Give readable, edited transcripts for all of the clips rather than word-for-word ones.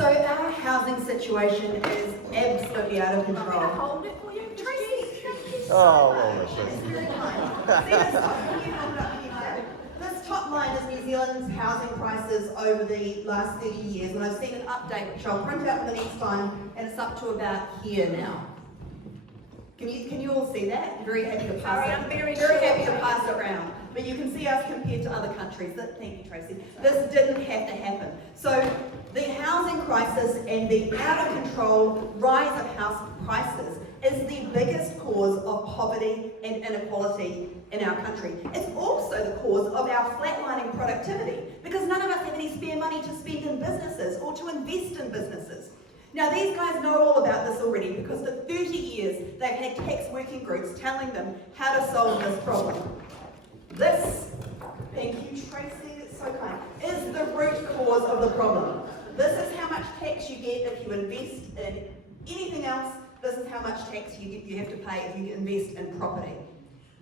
So our housing situation is absolutely out of control. Hold it for you, Tracey. Oh, well, That's very kind. See this top, can you hold it up, can you hold it? This top line is New Zealand's housing prices over the last 30 years, and I've seen an update which I'll print out for the next time, and it's up to about here now. Can you all see that? Very happy to pass it. I'm very happy to pass it around. But you can see us compared to other countries. Thank you, Tracy. This didn't have to happen. So the housing crisis and the out of control rise of house prices is the biggest cause of poverty and inequality in our country. It's also the cause of our flatlining productivity, because none of us have any spare money to spend in businesses or to invest in businesses. Now, these guys know all about this already, because for 30 years they've had tax working groups telling them how to solve this problem. This, thank you Tracy, it's so kind, is the root cause of the problem. This is how much tax you get if you invest in anything else. This is how much tax you have to pay if you invest in property.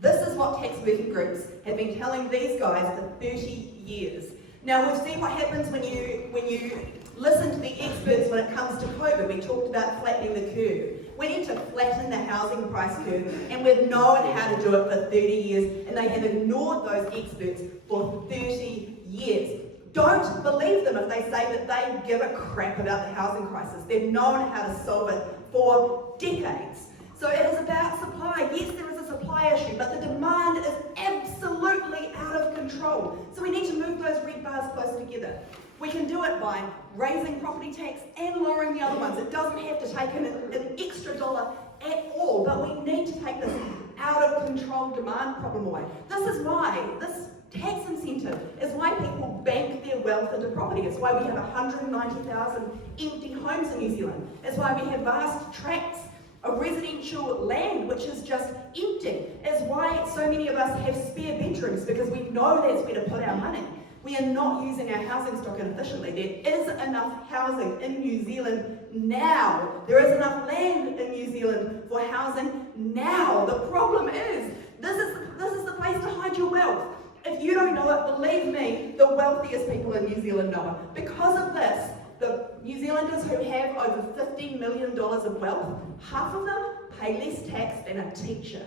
This is what tax working groups have been telling these guys for 30 years. Now, we've seen what happens when you listen to the experts when it comes to COVID. We talked about flattening the curve. We need to flatten the housing price curve, and we've known how to do it for 30 years, and they have ignored those experts for 30 years. Don't believe them if they say that they give a crap about the housing crisis. They've known how to solve it for decades. So it is about supply. Yes, there is a supply issue, but the demand is absolutely out of control. So we need to move those red bars closer together. We can do it by raising property tax and lowering the other ones. It doesn't have to take an extra dollar at all, but we need to take this out of control demand problem away. This is why this tax incentive is why people bank their wealth into property. It's why we have 190,000 empty homes in New Zealand. It's why we have vast tracts of residential land which is just empty. It's why so many of us have spare bedrooms, because we know that's where to put our money. We are not using our housing stock efficiently. There is enough housing in New Zealand now. There is enough land in New Zealand for housing now. The problem is, this is the place to hide your wealth. If you don't know it, believe me, the wealthiest people in New Zealand know it. Because of this, the New Zealanders who have over $15 million of wealth, half of them pay less tax than a teacher.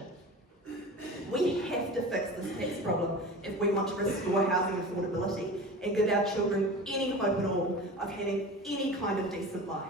We have to fix this tax problem if we want to restore housing affordability and give our children any hope at all of having any kind of decent life.